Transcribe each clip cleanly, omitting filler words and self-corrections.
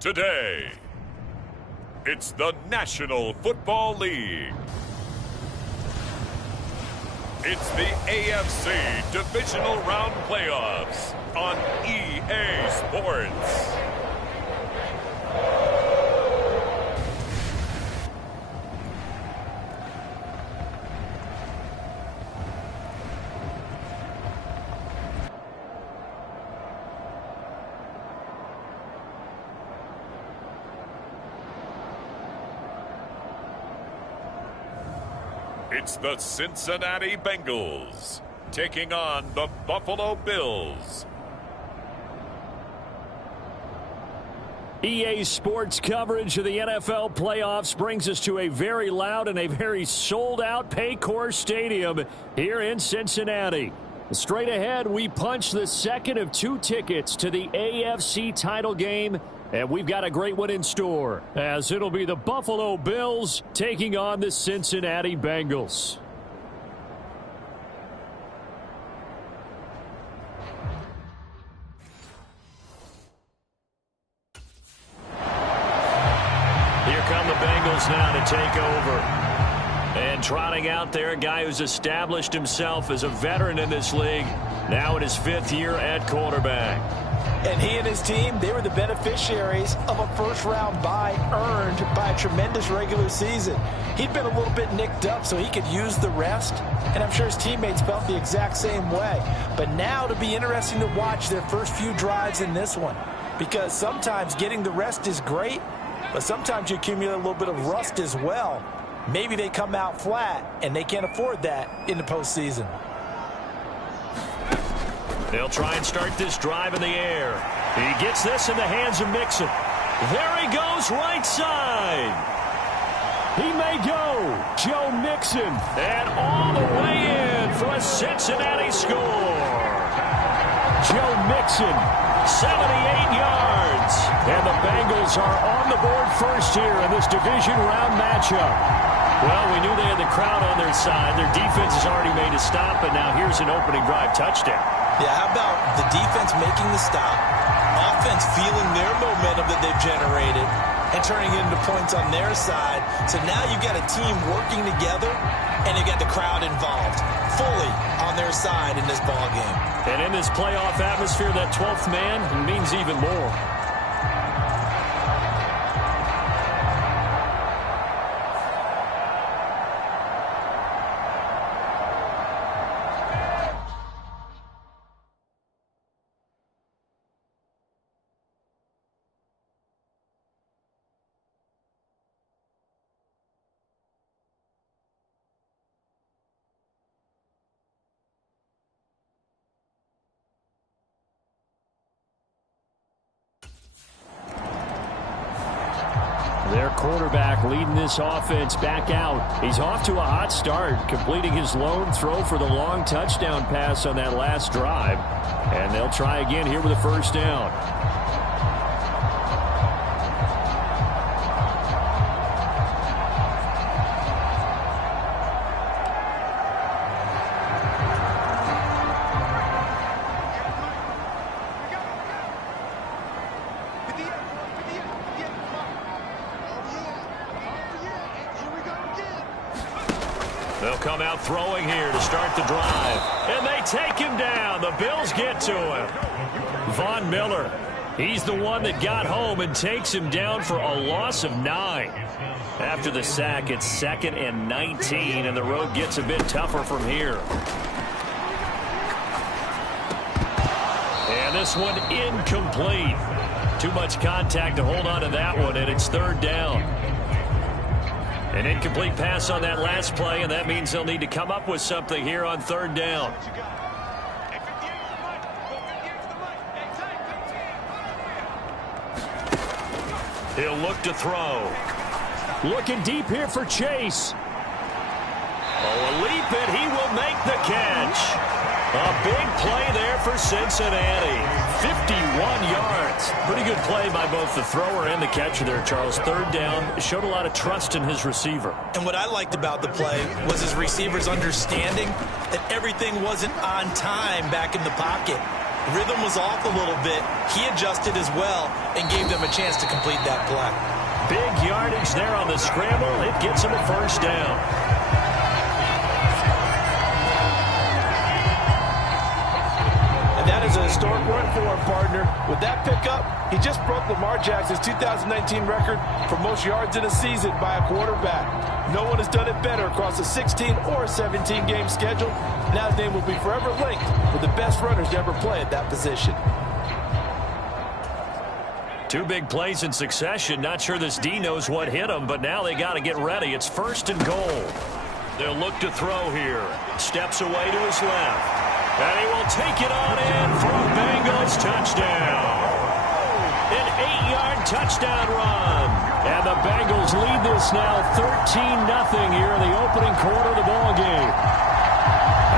Today, it's the National Football League. It's the AFC Divisional Round Playoffs on EA Sports. It's the Cincinnati Bengals taking on the Buffalo Bills. EA Sports coverage of the NFL playoffs brings us to a very loud and a very sold-out Paycor Stadium here in Cincinnati. Straight ahead, we punch the second of two tickets to the AFC title game, and we've got a great one in store, as it'll be the Buffalo Bills taking on the Cincinnati Bengals. Here come the Bengals now to take over. And trotting out there, a guy who's established himself as a veteran in this league, now in his fifth year at quarterback. And he and his team, they were the beneficiaries of a first-round bye earned by a tremendous regular season. He'd been a little bit nicked up, so he could use the rest, and I'm sure his teammates felt the exact same way. But now it'll be interesting to watch their first few drives in this one, because sometimes getting the rest is great, but sometimes you accumulate a little bit of rust as well. Maybe they come out flat, and they can't afford that in the postseason. They'll try and start this drive in the air. He gets this in the hands of Mixon. There he goes, right side. He may go. Joe Mixon. And all the way in for a Cincinnati score. Joe Mixon, 78 yards. And the Bengals are on the board first here in this division round matchup. Well, we knew they had the crowd on their side. Their defense has already made a stop, and now here's an opening drive touchdown. Yeah, how about the defense making the stop, offense feeling their momentum that they've generated, and turning it into points on their side. So now you've got a team working together, and you've got the crowd involved fully on their side in this ball game. And in this playoff atmosphere, that 12th man means even more. Their quarterback leading this offense back out. He's off to a hot start, completing his lone throw for the long touchdown pass on that last drive. And they'll try again here with a first down. They'll come out throwing here to start the drive. And they take him down. The Bills get to him. Von Miller, he's the one that got home and takes him down for a loss of 9. After the sack, it's 2nd and 19, and the road gets a bit tougher from here. And this one incomplete. Too much contact to hold on to that one, and it's 3rd down. An incomplete pass on that last play, and that means they'll need to come up with something here on 3rd down. He'll look to throw. Looking deep here for Chase. Oh, a leap, and he will make the catch. A big play there for Cincinnati. 51 yards. Pretty good play by both the thrower and the catcher there, Charles. 3rd down. Showed a lot of trust in his receiver. And what I liked about the play was his receiver's understanding that everything wasn't on time back in the pocket. Rhythm was off a little bit. He adjusted as well and gave them a chance to complete that play. Big yardage there on the scramble. It gets him a first down. That is a historic run for him, partner. With that pickup, he just broke Lamar Jackson's 2019 record for most yards in a season by a quarterback. No one has done it better across a 16 or a 17-game schedule. Now his name will be forever linked with the best runners to ever play at that position. Two big plays in succession. Not sure this D knows what hit him, but now they got to get ready. It's 1st and goal. They'll look to throw here. Steps away to his left. And he will take it on in for a Bengals touchdown. An 8-yard touchdown run. And the Bengals lead this now 13-0 here in the opening quarter of the ballgame.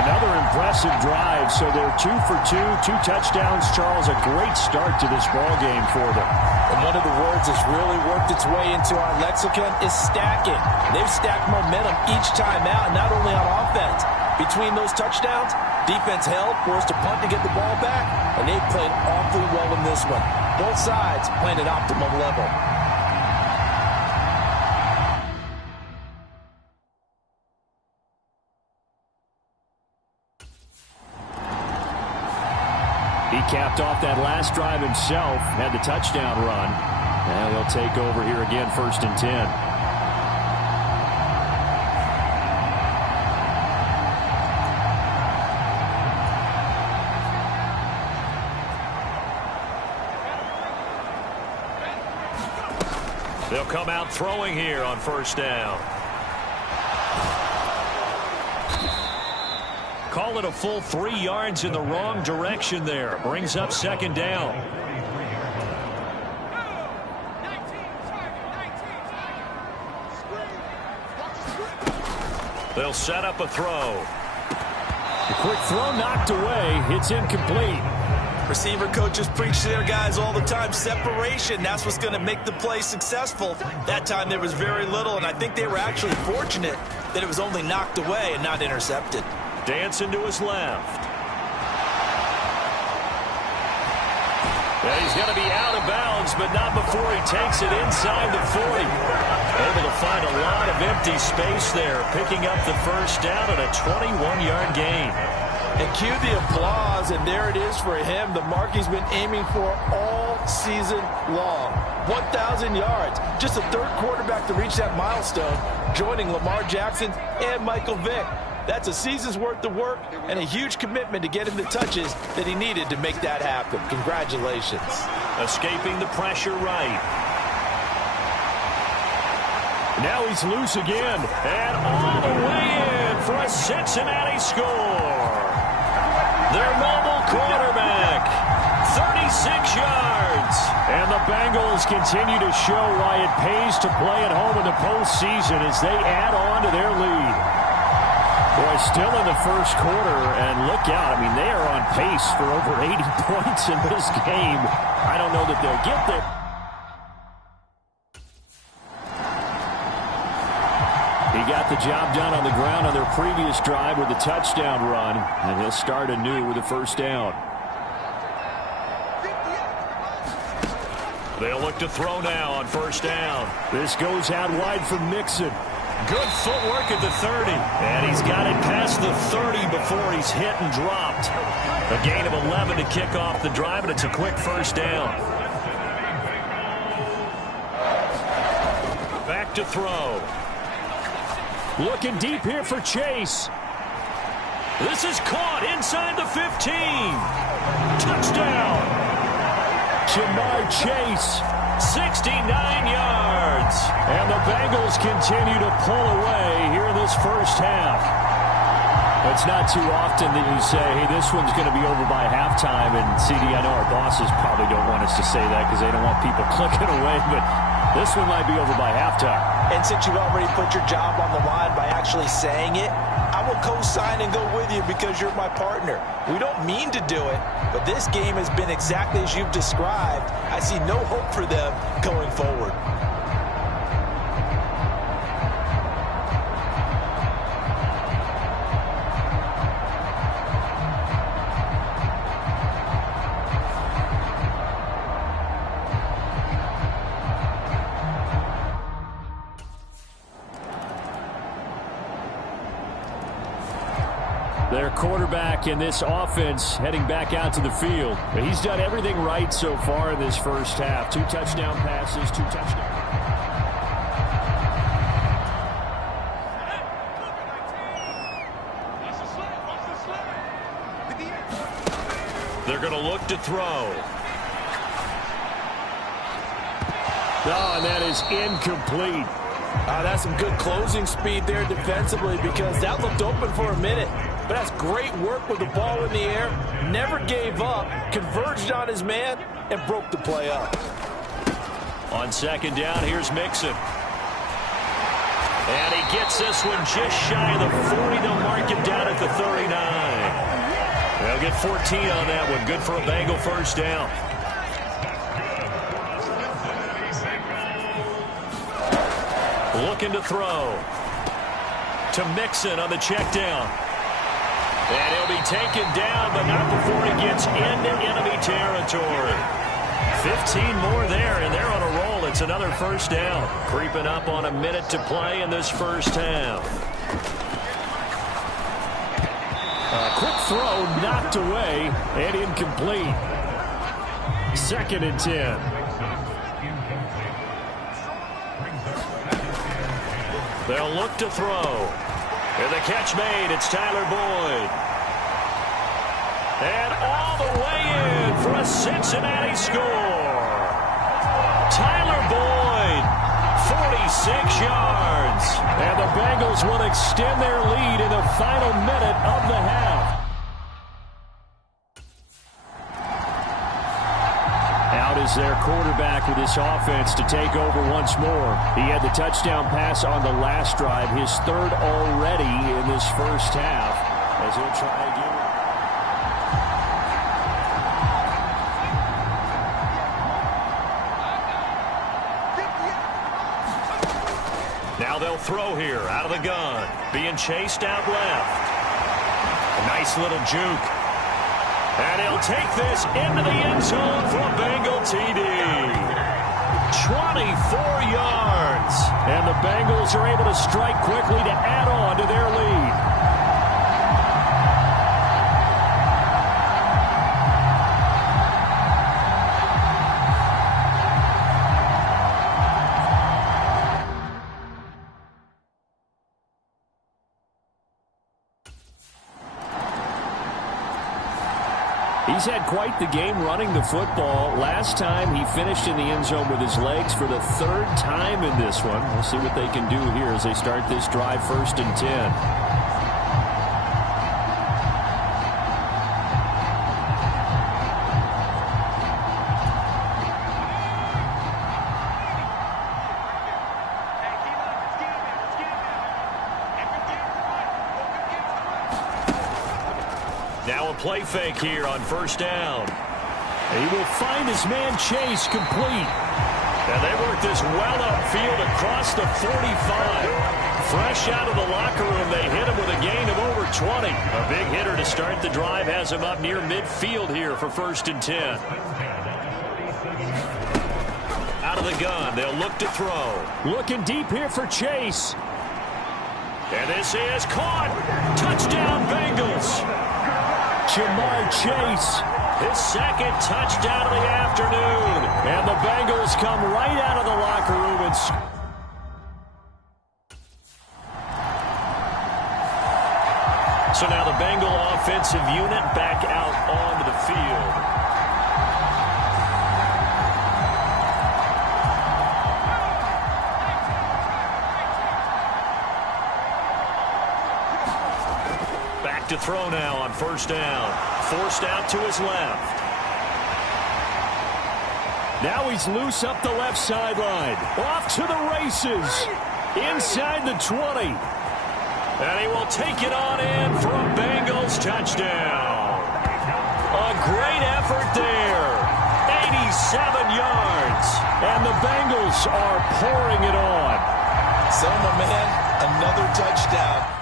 Another impressive drive, so they're 2 for 2, 2 touchdowns. Charles, a great start to this ballgame for them. And one of the words that's really worked its way into our lexicon is stacking. They've stacked momentum each time out, not only on offense. Between those touchdowns, defense held, forced a punt to get the ball back, and they played awfully well in this one. Both sides playing at optimum level. He capped off that last drive himself, had the touchdown run. And they'll take over here again, 1st and 10. They'll come out throwing here on 1st down. Call it a full 3 yards in the wrong direction there. Brings up 2nd down. They'll set up a throw. The quick throw knocked away. It's incomplete. Receiver coaches preach to their guys all the time. Separation, that's what's going to make the play successful. That time there was very little, and I think they were actually fortunate that it was only knocked away and not intercepted. Dancing to his left. And he's going to be out of bounds, but not before he takes it inside the 40. Able to find a lot of empty space there, picking up the 1st down and a 21-yard gain. And cue the applause, and there it is for him, the mark he's been aiming for all season long. 1,000 yards. Just the 3rd quarterback to reach that milestone, joining Lamar Jackson and Michael Vick. That's a season's worth of work and a huge commitment to get him the touches that he needed to make that happen. Congratulations. Escaping the pressure right. Now he's loose again, and all the way in for a Cincinnati score. Their mobile quarterback, 36 yards. And the Bengals continue to show why it pays to play at home in the postseason as they add on to their lead. Boy, still in the 1st quarter, and look out. I mean, they are on pace for over 80 points in this game. I don't know that they'll get there. He got the job done on the ground on their previous drive with a touchdown run, and he'll start anew with a 1st down. They'll look to throw now on 1st down. This goes out wide for Mixon. Good footwork at the 30, and he's got it past the 30 before he's hit and dropped. A gain of 11 to kick off the drive, and it's a quick 1st down. Back to throw. Looking deep here for Chase. This is caught inside the 15. Touchdown. Jamar Chase, 69 yards. And the Bengals continue to pull away here in this 1st half. It's not too often that you say, hey, this one's going to be over by halftime. And, CD, I know our bosses probably don't want us to say that because they don't want people clicking away. But this one might be over by halftime. And since you already put your job on the line by actually saying it, I will co-sign and go with you because you're my partner. We don't mean to do it, but this game has been exactly as you've described. I see no hope for them going forward. quarterback in this offense heading back out to the field. He's done everything right so far in this first half. 2 touchdown passes, 2 touchdowns. They're going to look to throw. Oh, and that is incomplete. That's some good closing speed there defensively, because that looked open for a minute. But that's great work with the ball in the air. Never gave up, converged on his man, and broke the play up. On second down, here's Mixon. And he gets this one just shy of the 40. They'll mark him down at the 39. They'll get 14 on that one. Good for a Bengal first down. Looking to throw to Mixon on the check down. And he'll be taken down, but not before he gets into enemy territory. 15 more there, and they're on a roll. It's another first down. Creeping up on a minute to play in this first half. A quick throw knocked away and incomplete. 2nd and 10. They'll look to throw. And the catch made. It's Tyler Boyd. And all the way in for a Cincinnati score. Tyler Boyd, 46 yards. And the Bengals will extend their lead in the final minute of the half. Out is their quarterback with this offense to take over once more. He had the touchdown pass on the last drive, his 3rd already in this first half, as he'll try again. Now they'll throw here out of the gun, being chased out left. A nice little juke. And he'll take this into the end zone for a Bengal TD. 24 yards. And the Bengals are able to strike quickly to add on to their lead. He's had quite the game running the football. Last time he finished in the end zone with his legs for the 3rd time in this one. We'll see what they can do here as they start this drive 1st and 10. Now a play fake here on 1st down. He will find his man Chase complete. And they work this well upfield across the 45. Fresh out of the locker room, they hit him with a gain of over 20. A big hitter to start the drive has him up near midfield here for 1st and 10. Out of the gun, they'll look to throw. Looking deep here for Chase. And this is caught. Touchdown, Bengals. Jamar Chase, his 2nd touchdown of the afternoon. And the Bengals come right out of the locker room and so now the Bengal offensive unit back out onto the field. Back to throw now on 1st down. Forced out to his left. Now he's loose up the left sideline. Off to the races. Inside the 20. And he will take it on in for a Bengals touchdown. A great effort there. 87 yards. And the Bengals are pouring it on. Selma, man, another touchdown.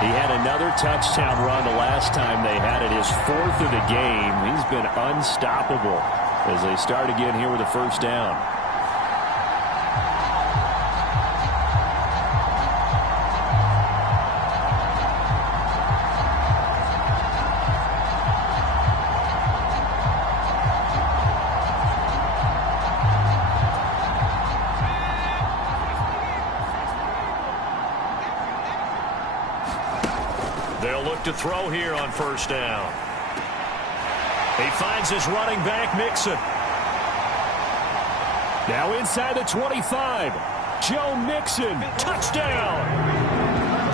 He had another touchdown run the last time they had it, his 4th of the game. He's been unstoppable as they start again here with a 1st down. They'll look to throw here on first down. He finds his running back, Mixon. Now inside the 25. Joe Mixon, touchdown.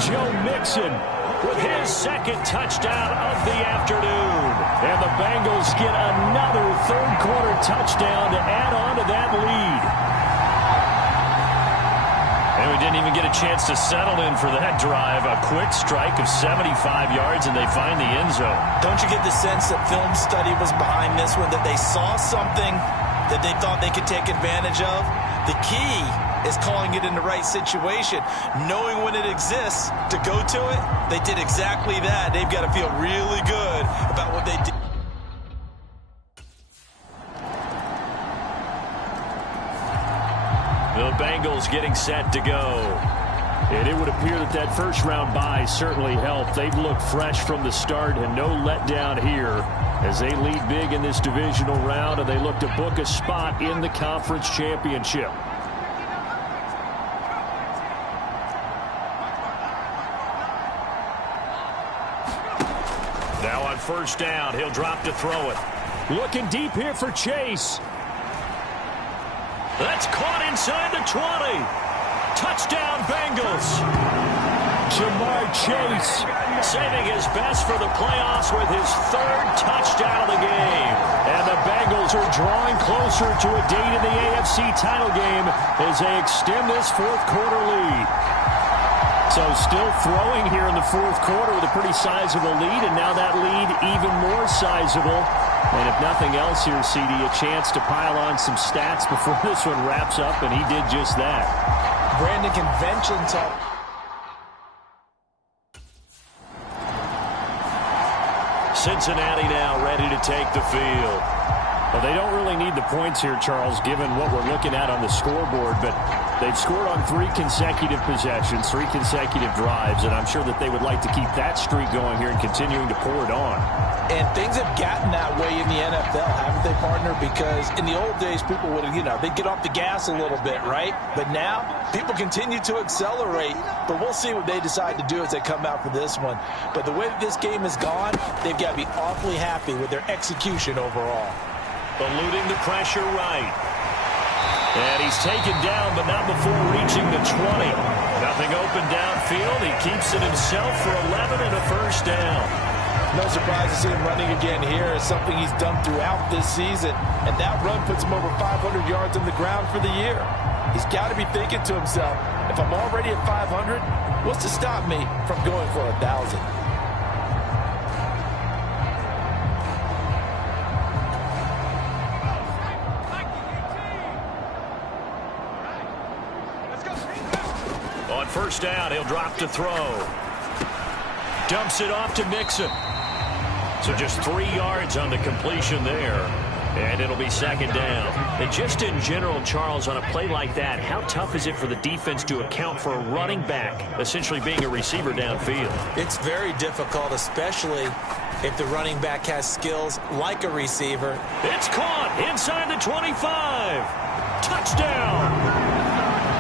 Joe Mixon with his second touchdown of the afternoon. And the Bengals get another third-quarter touchdown to add on to that lead. And we didn't even get a chance to settle in for that drive. A quick strike of 75 yards, and they find the end zone. Don't you get the sense that film study was behind this one, that they saw something that they thought they could take advantage of? The key is calling it in the right situation, knowing when it exists to go to it. They did exactly that. They've got to feel really good about what they did. The Bengals getting set to go. And it would appear that that first-round bye certainly helped. They've looked fresh from the start and no letdown here as they lead big in this divisional round, and they look to book a spot in the conference championship. Now on first down, he'll drop to throw it. Looking deep here for Chase. That's caught inside the 20. Touchdown, Bengals. Jamar Chase saving his best for the playoffs with his third touchdown of the game. And the Bengals are drawing closer to a date in the AFC title game as they extend this fourth-quarter lead. So still throwing here in the fourth quarter with a pretty sizable lead, and now that lead even more sizable. And if nothing else here, CD, a chance to pile on some stats before this one wraps up, and he did just that. Brandon, convention talk. Cincinnati now ready to take the field. Well, they don't really need the points here, Charles, given what we're looking at on the scoreboard, but they've scored on 3 consecutive possessions, 3 consecutive drives, and I'm sure that they would like to keep that streak going here and continuing to pour it on. And things have gotten that way in the NFL, haven't they, partner? Because in the old days, people would, they'd get off the gas a little bit, right? But now, people continue to accelerate. But we'll see what they decide to do as they come out for this one. But the way that this game has gone, they've got to be awfully happy with their execution overall. Eluding the pressure right. And he's taken down, but not before reaching the 20. Nothing open downfield. He keeps it himself for 11 and a first down. No surprise to see him running again here. It's something he's done throughout this season. And that run puts him over 500 yards on the ground for the year. He's got to be thinking to himself, if I'm already at 500, what's to stop me from going for 1,000? On first down, he'll drop to throw. Dumps it off to Mixon. So just 3 yards on the completion there. And it'll be second down. And just in general, Charles, on a play like that, how tough is it for the defense to account for a running back essentially being a receiver downfield? It's very difficult, especially if the running back has skills like a receiver. It's caught inside the 25. Touchdown.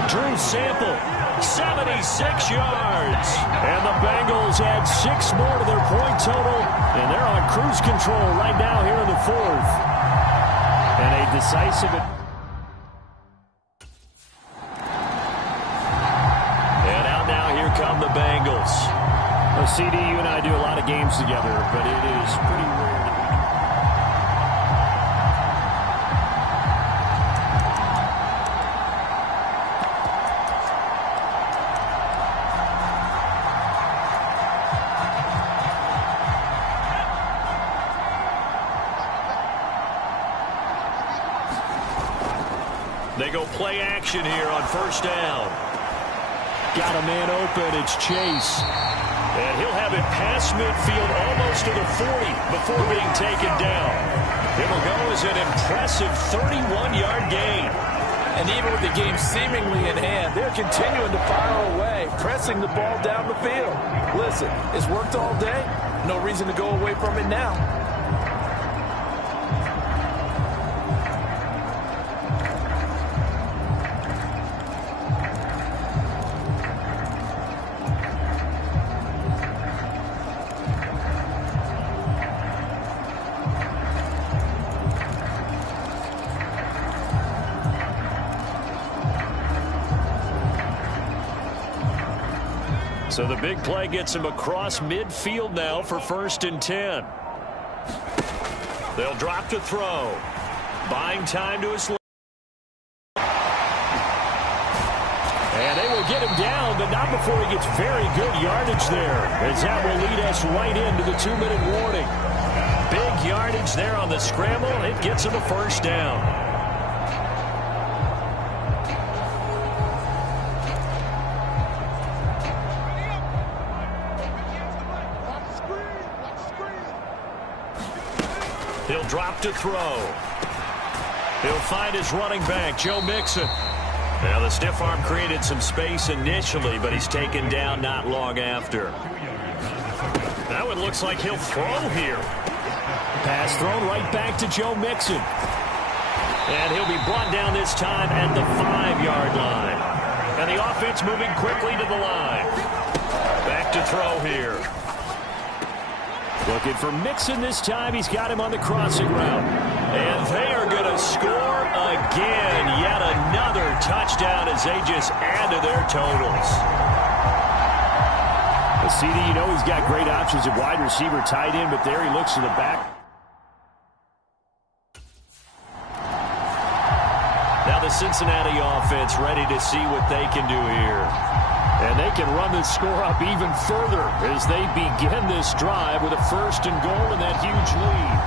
Drew Sample, 76 yards. And the Bengals add 6 more to their point total. And they're on cruise control right now here in the fourth. And a decisive... And out now, here come the Bengals. Well, CD, you and I do a lot of games together, but it is pretty rare. They go play action here on first down. Got a man open. It's Chase. And he'll have it past midfield almost to the 40 before being taken down. It'll go as an impressive 31-yard gain. And even with the game seemingly in hand, they're continuing to fire away, pressing the ball down the field. Listen, it's worked all day. No reason to go away from it now. So the big play gets him across midfield now for 1st and 10. They'll drop to throw. Buying time to his left. And they will get him down, but not before he gets very good yardage there, as that will lead us right into the 2-minute warning. Big yardage there on the scramble. It gets him a 1st down. He'll drop to throw. He'll find his running back, Joe Mixon. Now, the stiff arm created some space initially, but he's taken down not long after. Now it looks like he'll throw here. Pass thrown right back to Joe Mixon. And he'll be brought down this time at the 5-yard line. And the offense moving quickly to the line. Back to throw here. Looking for Mixon this time. He's got him on the crossing route. And they are going to score again. Yet another touchdown as they just add to their totals. A CD, you know he's got great options at wide receiver, tight end, but there he looks to the back. Now the Cincinnati offense ready to see what they can do here. And they can run this score up even further as they begin this drive with a 1st and goal and that huge lead.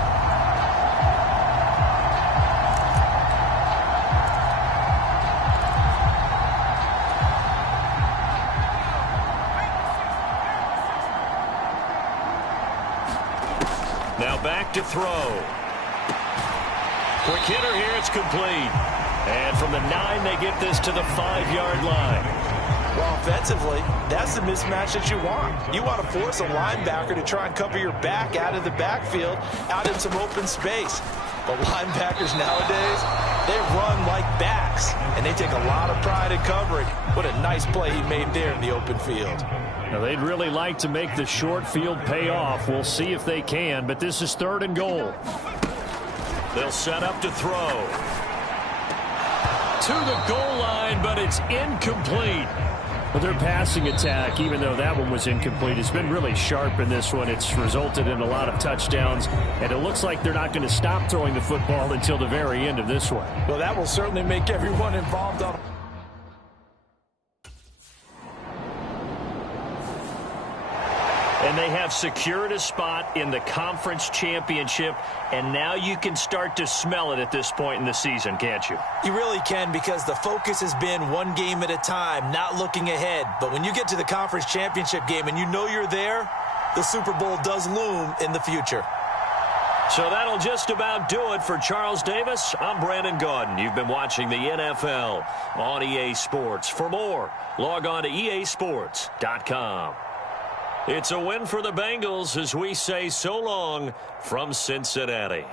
Now back to throw. Quick hitter here, it's complete. And from the 9, they get this to the 5-yard line. Well, offensively, that's the mismatch that you want. You want to force a linebacker to try and cover your back out of the backfield, out in some open space. But linebackers nowadays, they run like backs, and they take a lot of pride in covering. What a nice play he made there in the open field. Now, they'd really like to make the short field pay off. We'll see if they can, but this is 3rd and goal. They'll set up to throw. To the goal line, but it's incomplete. Well, their passing attack, even though that one was incomplete, has been really sharp in this one. It's resulted in a lot of touchdowns, and it looks like they're not going to stop throwing the football until the very end of this one. Well, that will certainly make everyone involved on. And they have secured a spot in the conference championship, and now you can start to smell it at this point in the season, can't you? You really can, because the focus has been one game at a time, not looking ahead. But when you get to the conference championship game and you know you're there, the Super Bowl does loom in the future. So that'll just about do it for Charles Davis. I'm Brandon Gaudin. You've been watching the NFL on EA Sports. For more, log on to easports.com. It's a win for the Bengals as we say so long from Cincinnati.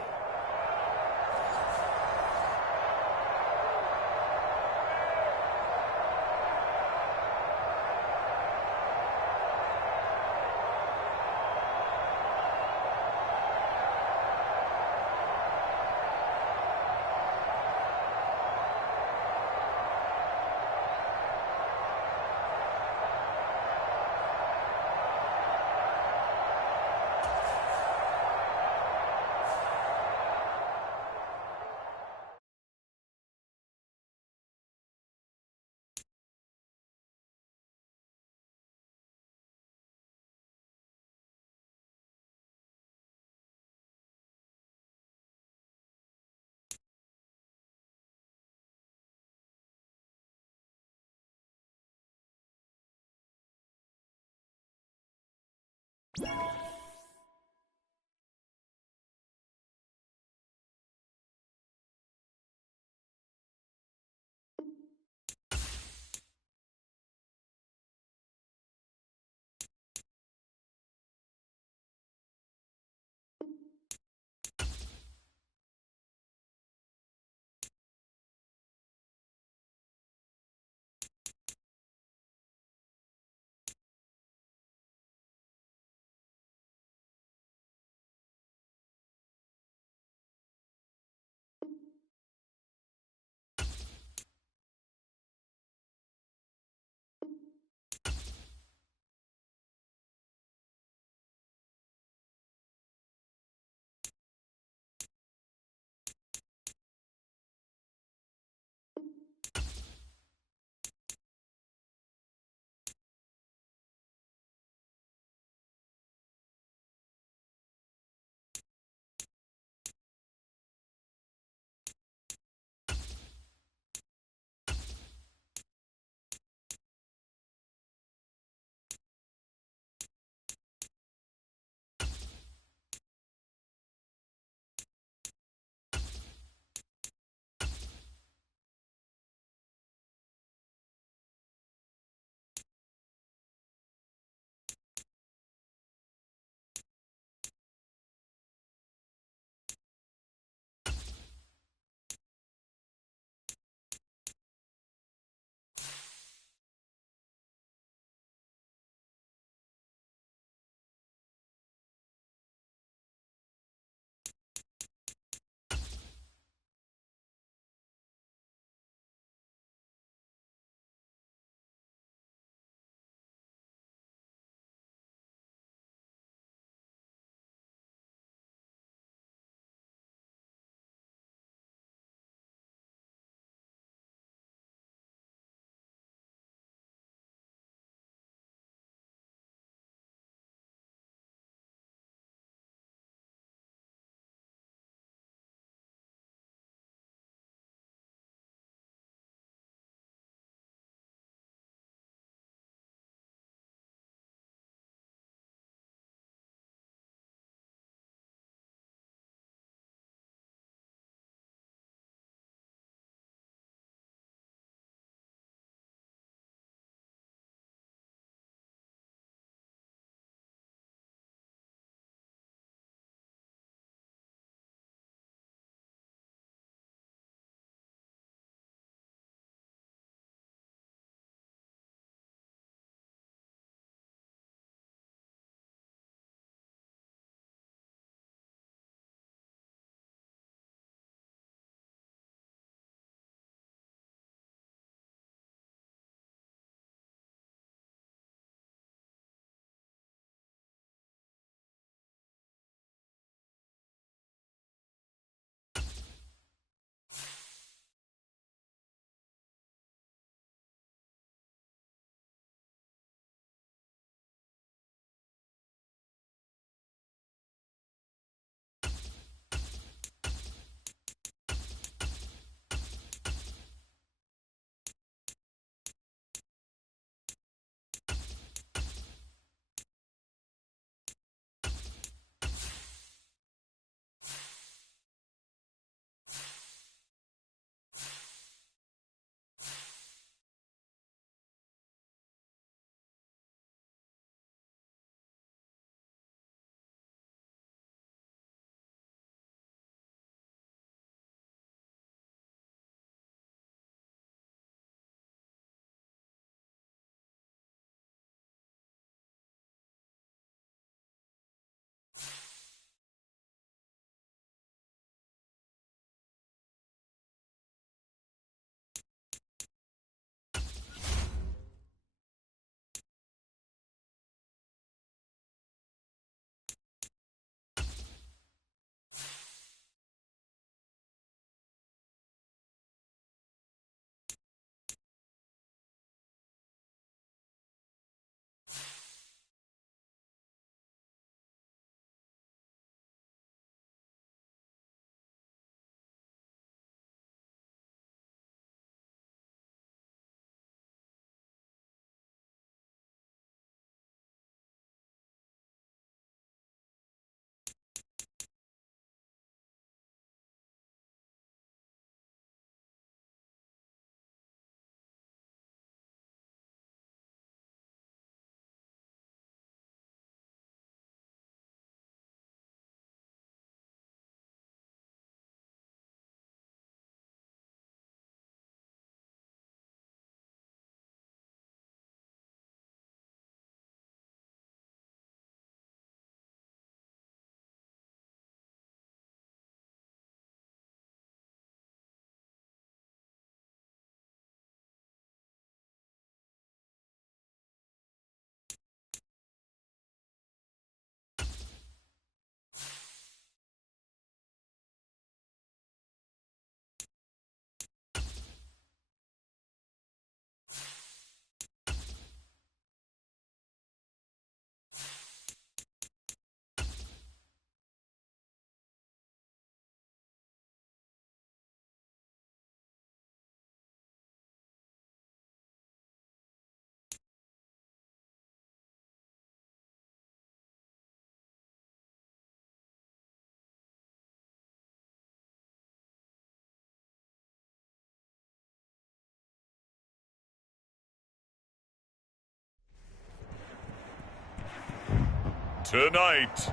Tonight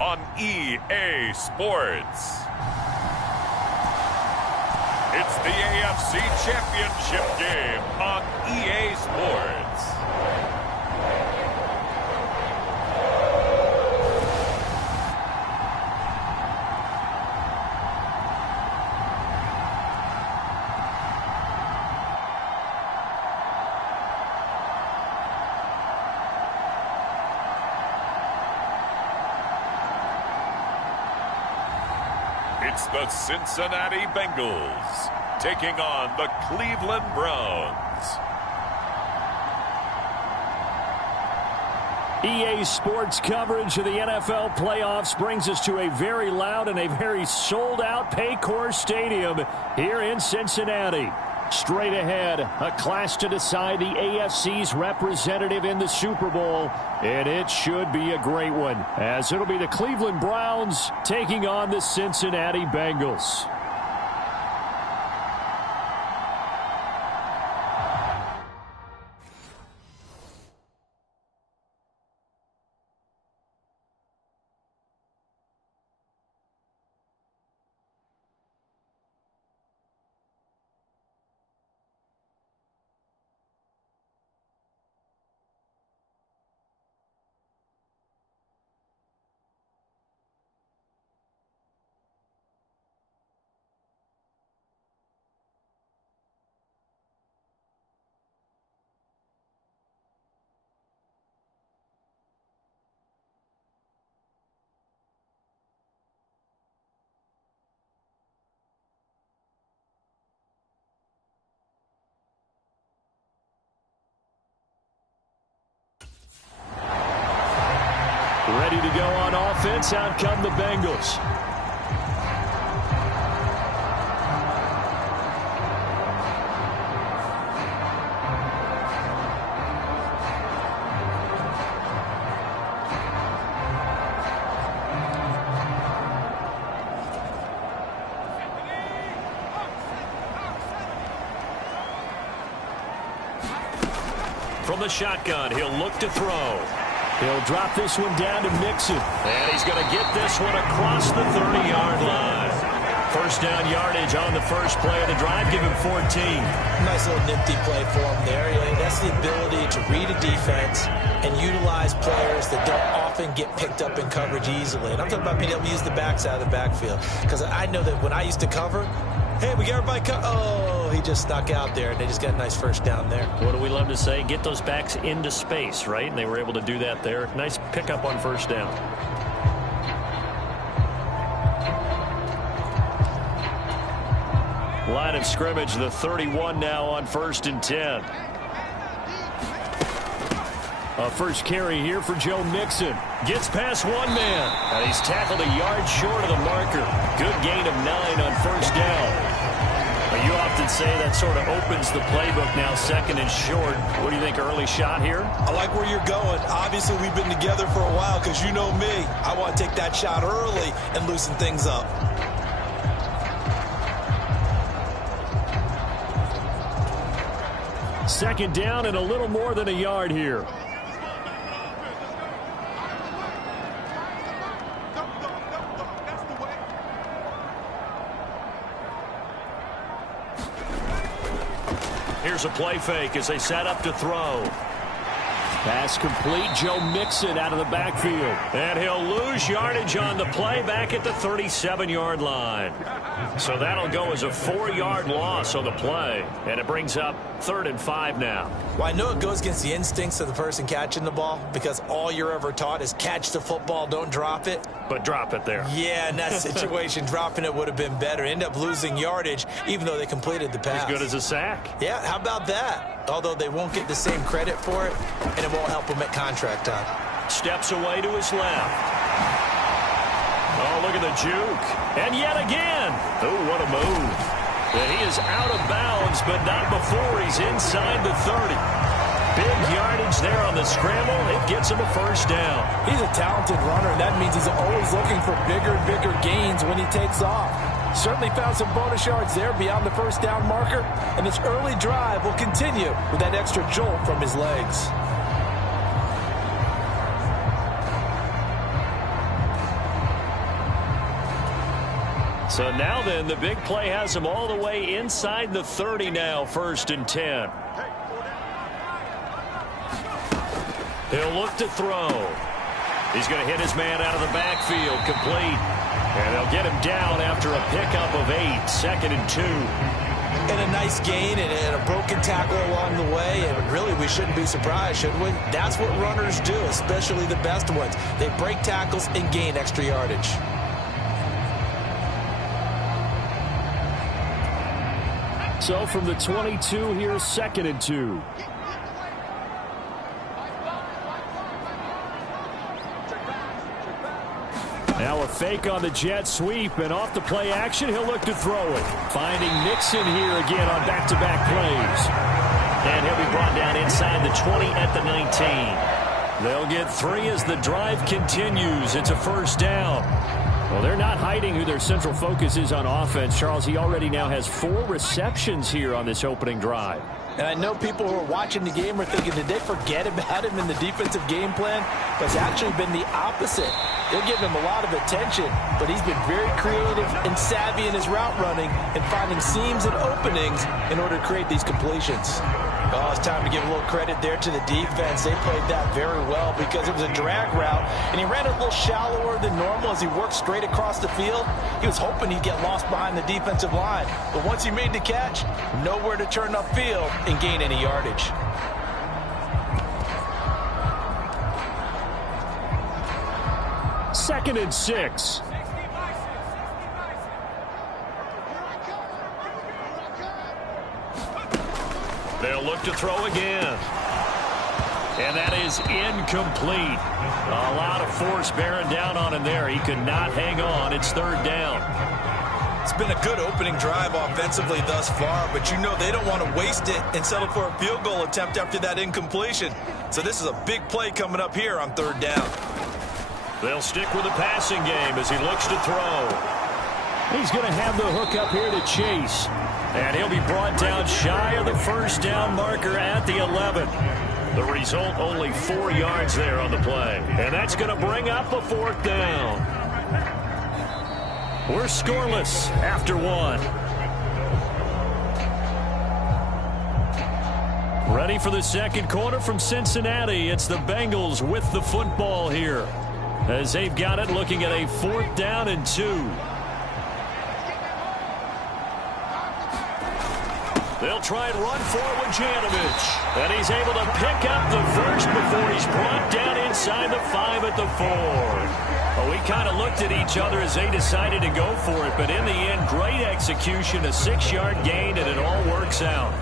on EA Sports, it's the AFC Championship game on EA Sports. It's the Cincinnati Bengals taking on the Cleveland Browns. EA Sports coverage of the NFL playoffs brings us to a very loud and a very sold-out Paycor Stadium here in Cincinnati. Straight ahead, a clash to decide the AFC's representative in the Super Bowl, and it should be a great one, as it'll be the Cleveland Browns taking on the Cincinnati Bengals. Ready to go on offense. Out come the Bengals. From the shotgun, he'll look to throw. He'll drop this one down to Mixon. And he's going to get this one across the 30-yard line. First down yardage on the first play of the drive. Give him 14. Nice little nifty play for him there. That's the ability to read a defense and utilize players that don't often get picked up in coverage easily. And I'm talking about being able to use the backs out of the backfield. Because I know that when I used to cover, hey, we got everybody oh, he just snuck out there, and they just got a nice first down there. What do we love to say? Get those backs into space, right? And they were able to do that there. Nice pickup on first down. Line of scrimmage, the 31 now on 1st and 10. A first carry here for Joe Mixon. Gets past one man. And he's tackled a yard short of the marker. Good gain of 9 on first down. But you often say that sort of opens the playbook now, 2nd and short. What do you think, early shot here? I like where you're going. Obviously, we've been together for a while because you know me. I want to take that shot early and loosen things up. Second down and a little more than a yard here. Here's a play fake as they set up to throw. Pass complete. Joe Mixon out of the backfield. And he'll lose yardage on the play back at the 37-yard line. So that'll go as a 4-yard loss on the play. And it brings up 3rd and 5 now. Well, I know it goes against the instincts of the person catching the ball because all you're ever taught is catch the football, don't drop it. But drop it there. Yeah, in that situation, dropping it would have been better. End up losing yardage, even though they completed the pass. As good as a sack. Yeah, how about that? Although they won't get the same credit for it, and it won't help them at contract time. Steps away to his left. Oh, look at the juke. And yet again. Oh, what a move. And he is out of bounds, but not before he's inside the 30. Big yardage there on the scramble. It gets him a first down. He's a talented runner, and that means he's always looking for bigger and bigger gains when he takes off. Certainly found some bonus yards there beyond the first down marker, and this early drive will continue with that extra jolt from his legs. So now then, the big play has him all the way inside the 30 now, 1st and 10. He'll look to throw. He's going to hit his man out of the backfield, complete. And they'll get him down after a pickup of 8, 2nd and 2. And a nice gain and a broken tackle along the way. And really, we shouldn't be surprised, should we? That's what runners do, especially the best ones. They break tackles and gain extra yardage. So from the 22, here's 2nd and 2. Now a fake on the jet sweep, and off the play action, he'll look to throw it. Finding Mixon here again on back-to-back plays. And he'll be brought down inside the 20 at the 19. They'll get 3 as the drive continues. It's a 1st down. Well, they're not hiding who their central focus is on offense. Charles, he already now has 4 receptions here on this opening drive. And I know people who are watching the game are thinking, did they forget about him in the defensive game plan? But it's actually been the opposite. They're giving him a lot of attention, but he's been very creative and savvy in his route running and finding seams and openings in order to create these completions. Oh, it's time to give a little credit there to the defense. They played that very well because it was a drag route, and he ran a little shallower than normal as he worked straight across the field. He was hoping he'd get lost behind the defensive line, but once he made the catch, nowhere to turn upfield and gain any yardage. Second and 6. They'll look to throw again. And that is incomplete. A lot of force bearing down on him there. He could not hang on. It's 3rd down. It's been a good opening drive offensively thus far, but you know they don't want to waste it and settle for a field goal attempt after that incompletion. So this is a big play coming up here on 3rd down. They'll stick with the passing game as he looks to throw. He's going to have the hook up here to Chase. And he'll be brought down shy of the 1st down marker at the 11. The result, only 4 yards there on the play. And that's going to bring up a 4th down. We're scoreless after 1. Ready for the 2nd quarter from Cincinnati. It's the Bengals with the football here, as they've got it looking at a 4th down and 2. They'll try and run forward Janovich. And he's able to pick up the first before he's brought down inside the 5 at the 4. Well, we kind of looked at each other as they decided to go for it. But in the end, great execution, a 6-yard gain, and it all works out.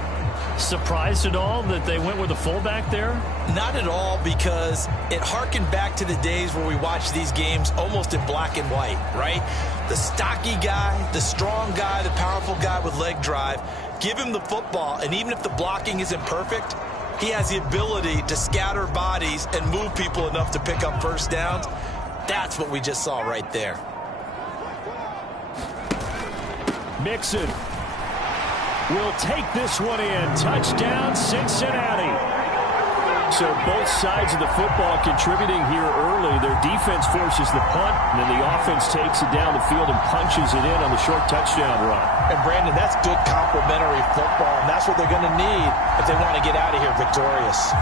Surprised at all that they went with a fullback there? Not at all, because it harkened back to the days where we watched these games almost in black and white, right? The stocky guy, the strong guy, the powerful guy with leg drive. Give him the football, and even if the blocking isn't perfect, he has the ability to scatter bodies and move people enough to pick up 1st downs. That's what we just saw right there. Mixon will take this one in. Touchdown, Cincinnati. So both sides of the football contributing here early. Their defense forces the punt, and then the offense takes it down the field and punches it in on the short touchdown run. And, Brandon, that's good complementary football, and that's what they're going to need if they want to get out of here victorious.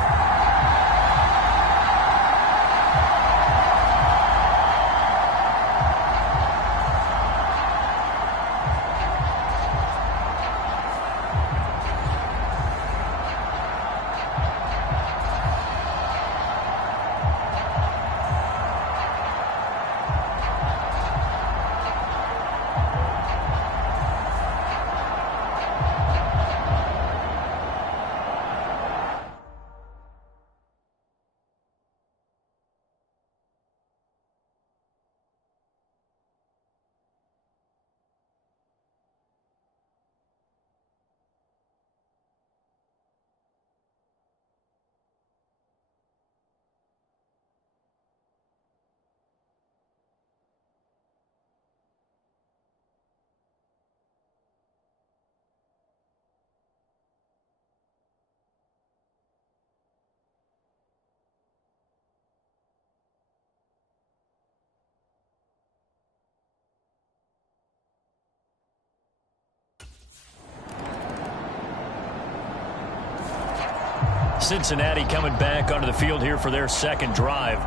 Cincinnati coming back onto the field here for their second drive.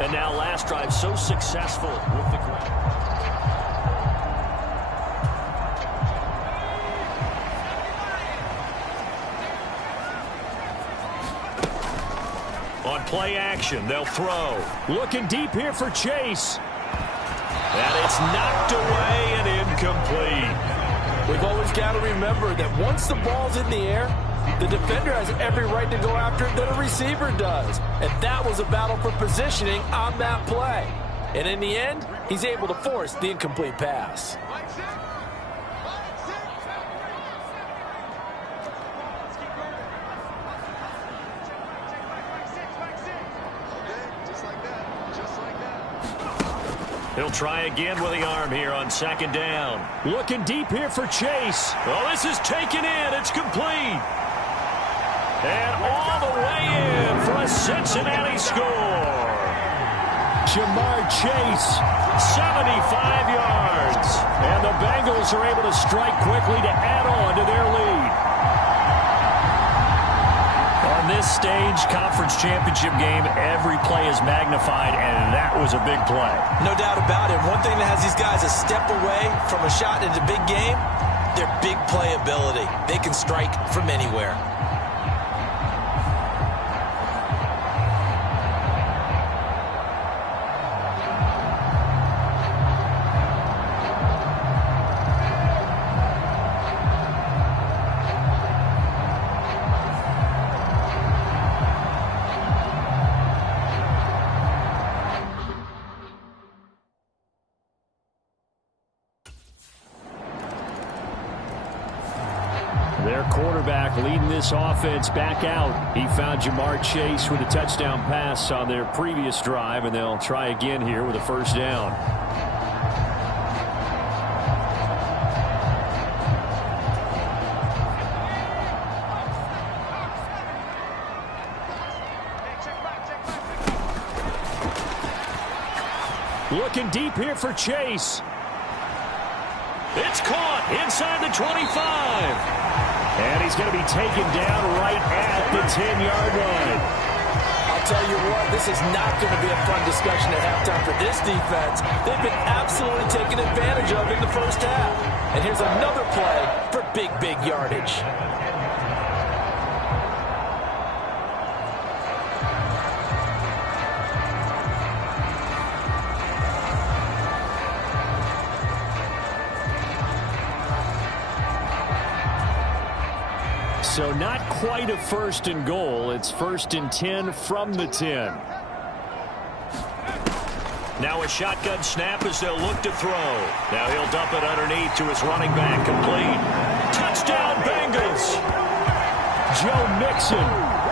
And now last drive so successful with the ground. On play action, they'll throw. Looking deep here for Chase. And it's knocked away and incomplete. We've always got to remember that once the ball's in the air, the defender has every right to go after it that a receiver does. And that was a battle for positioning on that play. And in the end, he's able to force the incomplete pass. He'll try again with the arm here on second down. Looking deep here for Chase. Oh, this is taken in. It's complete. And all the way in for a Cincinnati score. Jamar Chase. 75 yards. And the Bengals are able to strike quickly to add on to their lead. On this stage, conference championship game, every play is magnified, and that was a big play. No doubt about it. One thing that has these guys a step away from a shot into big game, their big playability. They can strike from anywhere. Their quarterback leading this offense back out. He found Jamar Chase with a touchdown pass on their previous drive, and they'll try again here with a first down. Looking deep here for Chase. It's caught inside the 25. And he's going to be taken down right at the 10-yard line. I'll tell you what, this is not going to be a fun discussion at halftime for this defense. They've been absolutely taken advantage of in the first half. And here's another play for big, big yardage. So not quite a first and goal. It's first and 10 from the 10. Now a shotgun snap as they'll look to throw. Now he'll dump it underneath to his running back, complete. Touchdown Bengals. Joe Mixon.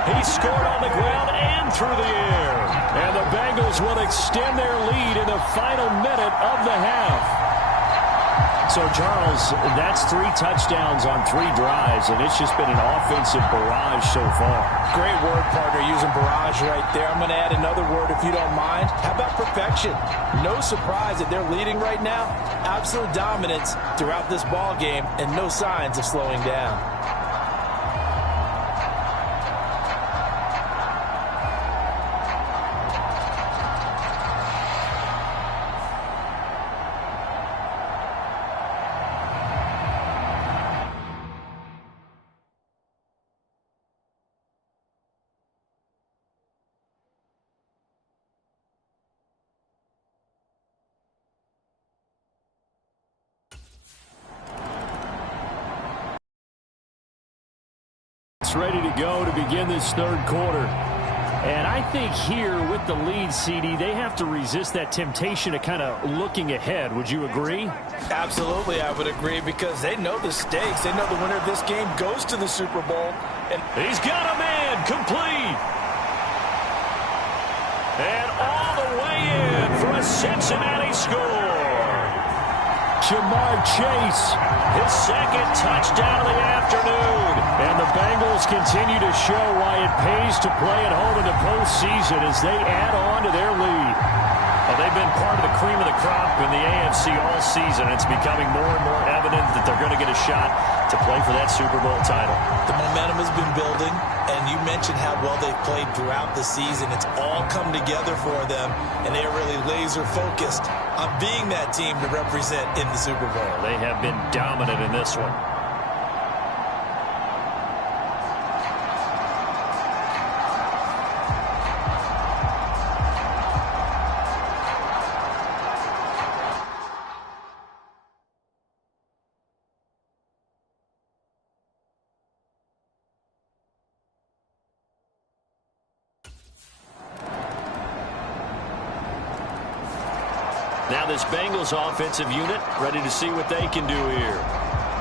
He scored on the ground and through the air. And the Bengals will extend their lead in the final minute of the half. So, Charles, that's 3 touchdowns on 3 drives, and it's just been an offensive barrage so far. Great word, partner, using barrage right there. I'm going to add another word if you don't mind. How about perfection? No surprise that they're leading right now. Absolute dominance throughout this ball game, and no signs of slowing down. Ready to go to begin this third quarter. And I think here with the lead, CD, they have to resist that temptation of kind of looking ahead. Would you agree? Absolutely, I would agree, because they know the stakes. They know the winner of this game goes to the Super Bowl. And he's got a man, complete. And all the way in for a Cincinnati score. Jamar Chase. His second touchdown of the afternoon. And the Bengals continue to show why it pays to play at home in the postseason as they add on to their lead. Well, they've They've been part of the cream of the crop in the AFC all season. It's becoming more and more evident that they're going to get a shot to play for that Super Bowl title. The momentum has been building, and you mentioned how well they've played throughout the season. It's all come together for them, and they're really laser-focused on being that team to represent in the Super Bowl. They have been dominant in this one. Now this Bengals offensive unit ready to see what they can do here.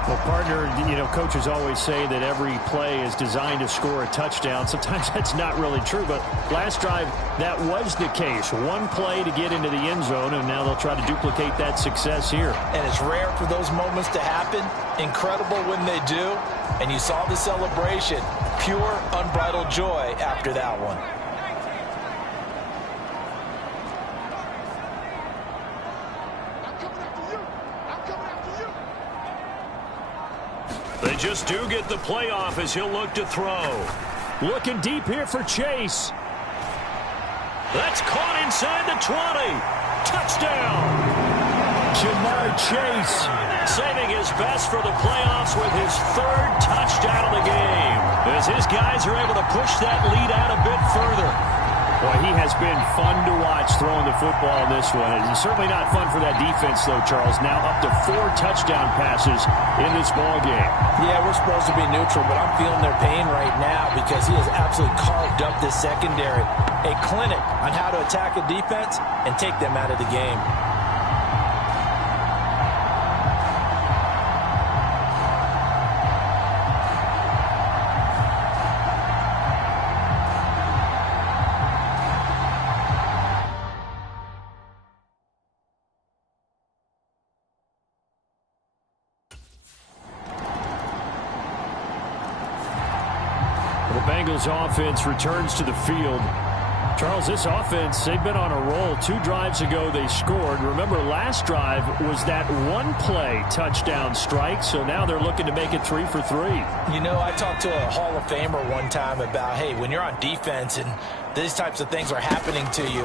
Well, partner, coaches always say that every play is designed to score a touchdown. Sometimes that's not really true, but last drive, that was the case. One play to get into the end zone, and now they'll try to duplicate that success here. And it's rare for those moments to happen. Incredible when they do. And you saw the celebration. Pure, unbridled joy after that one. They just do get the playoff as he'll look to throw. Looking deep here for Chase. That's caught inside the 20. Touchdown. Jamar Chase. Saving his best for the playoffs with his third touchdown of the game. As his guys are able to push that lead out a bit further. Boy, he has been fun to watch throwing the football in this one. It's certainly not fun for that defense, though, Charles. Now up to 4 touchdown passes in this ball game. Yeah, we're supposed to be neutral, but I'm feeling their pain right now because he has absolutely carved up this secondary. A clinic on how to attack a defense and take them out of the game. The Bengals offense returns to the field. Charles, this offense, they've been on a roll. 2 drives ago, they scored. Remember, last drive was that one-play touchdown strike, so now they're looking to make it 3 for 3. I talked to a Hall of Famer one time about, hey, when you're on defense and these types of things are happening to you,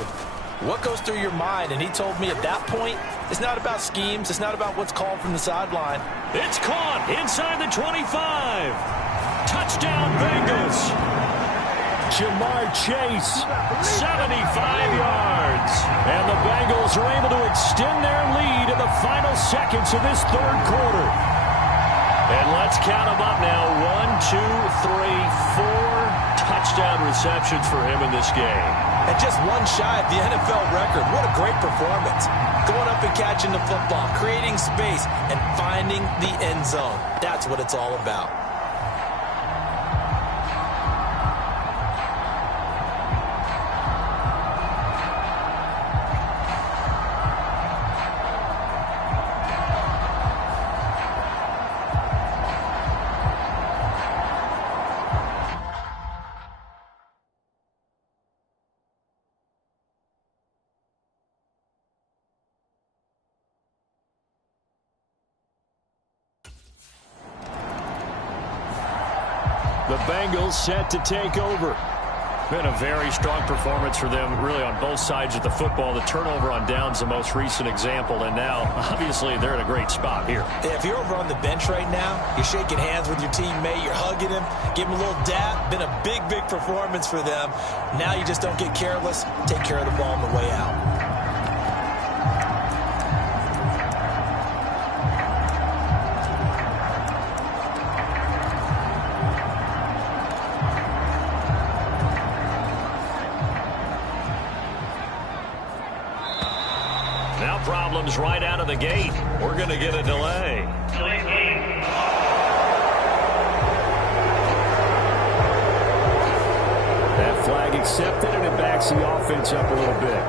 what goes through your mind? And he told me at that point, it's not about schemes. It's not about what's called from the sideline. It's caught inside the 25. Touchdown, Bengals. Jamar Chase, 75 yards. And the Bengals are able to extend their lead in the final seconds of this third quarter. And let's count them up now. 1, 2, 3, 4 touchdown receptions for him in this game. And just one shy of the NFL record. What a great performance. Going up and catching the football, creating space, and finding the end zone. That's what it's all about. The Bengals set to take over. Been a very strong performance for them, really, on both sides of the football. The turnover on downs, the most recent example, and now, obviously, they're in a great spot here. If you're over on the bench right now, you're shaking hands with your teammate, you're hugging him, give him a little dap. Been a big, big performance for them. Now you just don't get careless. Take care of the ball on the way out. Now problems right out of the gate. We're going to get a delay. That flag accepted, and it backs the offense up a little bit.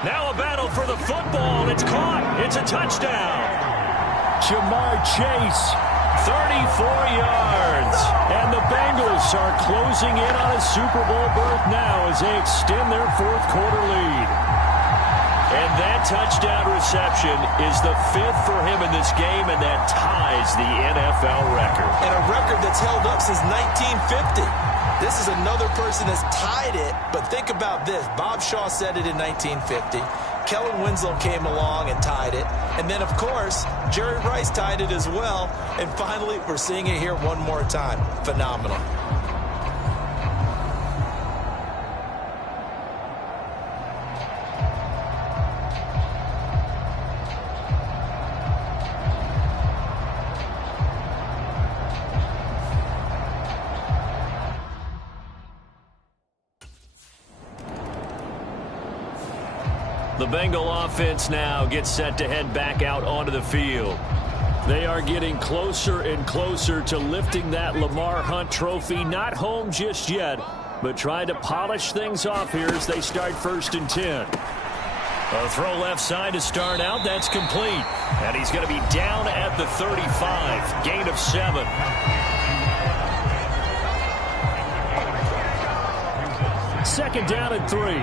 Now a battle for the football. It's caught. It's a touchdown. Jamar Chase. 34 yards. And the Bengals are closing in on a Super Bowl berth now as they extend their fourth quarter lead. And that touchdown reception is the 5th for him in this game, and that ties the NFL record. And a record that's held up since 1950. This is another person that's tied it, but think about this. Bob Shaw said it in 1950. Kellen Winslow came along and tied it. And then, of course, Jerry Rice tied it as well. And finally, we're seeing it here one more time. Phenomenal. The Bengal offense now gets set to head back out onto the field. They are getting closer and closer to lifting that Lamar Hunt trophy. Not home just yet, but trying to polish things off here as they start 1st and 10. A throw left side to start out. That's complete. And he's going to be down at the 35. Gain of 7. Second down and 3.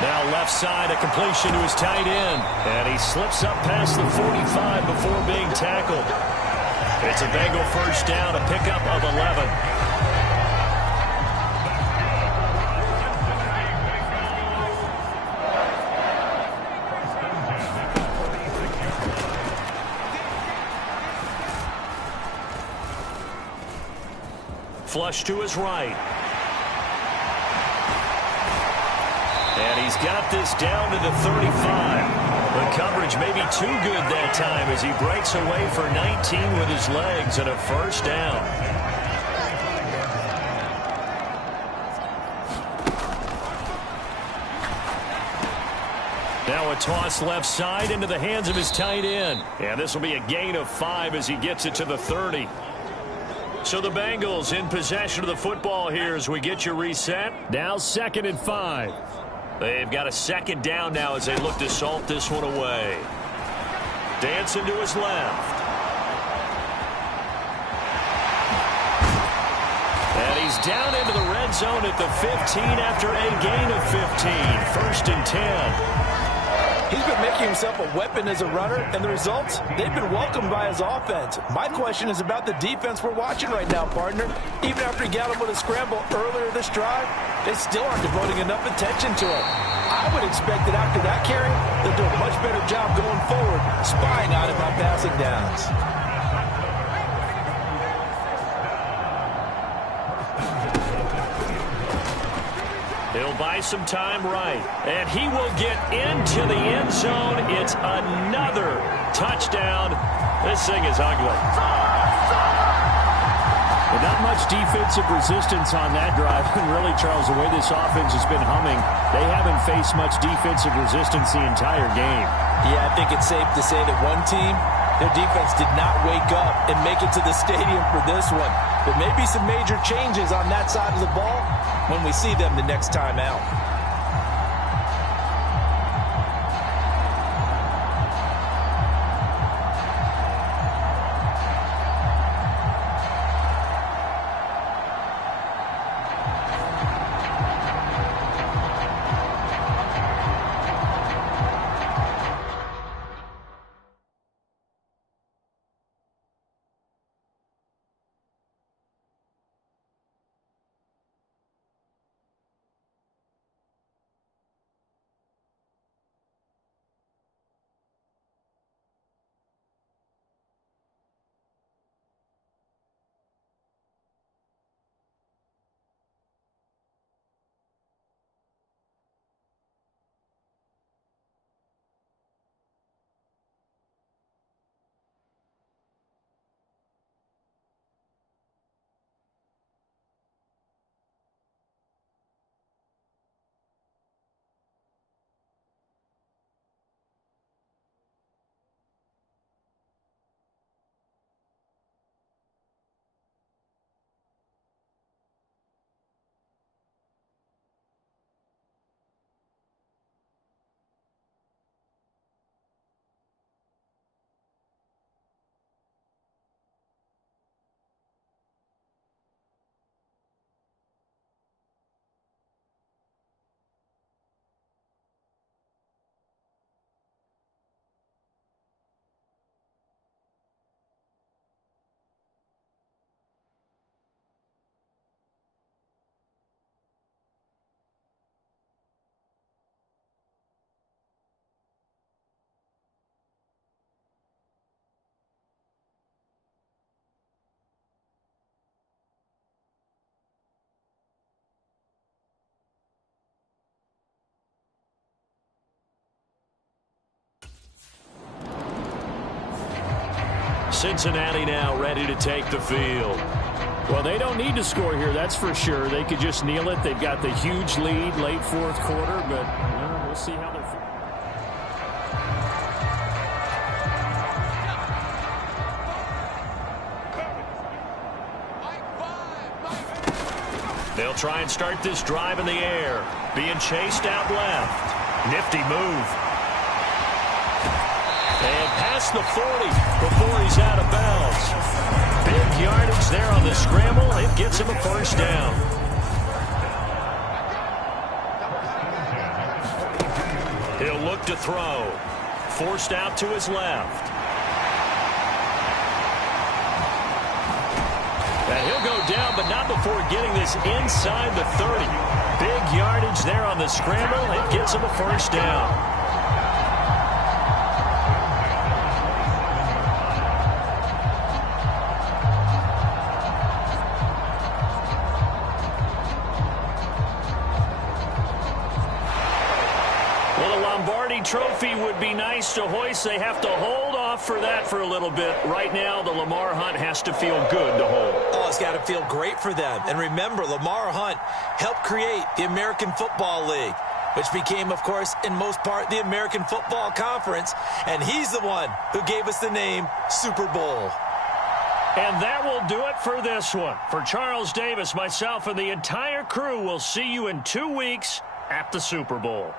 Now left side, a completion to his tight end. And he slips up past the 45 before being tackled. It's a Bengal first down, a pickup of 11. Flush to his right. And he's got this down to the 35. The coverage may be too good that time as he breaks away for 19 with his legs and a first down. Now a toss left side into the hands of his tight end. And this will be a gain of 5 as he gets it to the 30. So the Bengals in possession of the football here as we get you reset. Now 2nd and 5. They've got a second down now as they look to salt this one away. Dancing to his left. And he's down into the red zone at the 15 after a gain of 15. 1st and 10. He's been making himself a weapon as a runner, and the results, they've been welcomed by his offense. My question is about the defense we're watching right now, partner. Even after he got him with a scramble earlier this drive, they still aren't devoting enough attention to him. I would expect that after that carry, they'll do a much better job going forward, spying on him on passing downs. He'll buy some time right. And he will get into the end zone. It's another touchdown. This thing is ugly. But not much defensive resistance on that drive. And really, Charles, the way this offense has been humming, they haven't faced much defensive resistance the entire game. Yeah, I think it's safe to say that one team, their defense did not wake up and make it to the stadium for this one. There may be some major changes on that side of the ball when we see them the next time out. Cincinnati now ready to take the field. Well, they don't need to score here, that's for sure. They could just kneel it. They've got the huge lead late fourth quarter, but we'll see how they're feeling. They'll try and start this drive in the air. Being chased out left. Nifty move. And past the 40 before he's out of bounds. Big yardage there on the scramble. It gets him a first down. He'll look to throw. Forced out to his left. And he'll go down, but not before getting this inside the 30. Big yardage there on the scramble. It gets him a first down. Trophy would be nice to hoist. They have to hold off for that for a little bit. Right now, the Lamar Hunt has to feel good to hold. Oh, it's got to feel great for them. And remember, Lamar Hunt helped create the American Football League, which became, of course, in most part, the American Football Conference. And he's the one who gave us the name Super Bowl. And that will do it for this one. For Charles Davis, myself, and the entire crew, we'll see you in 2 weeks at the Super Bowl.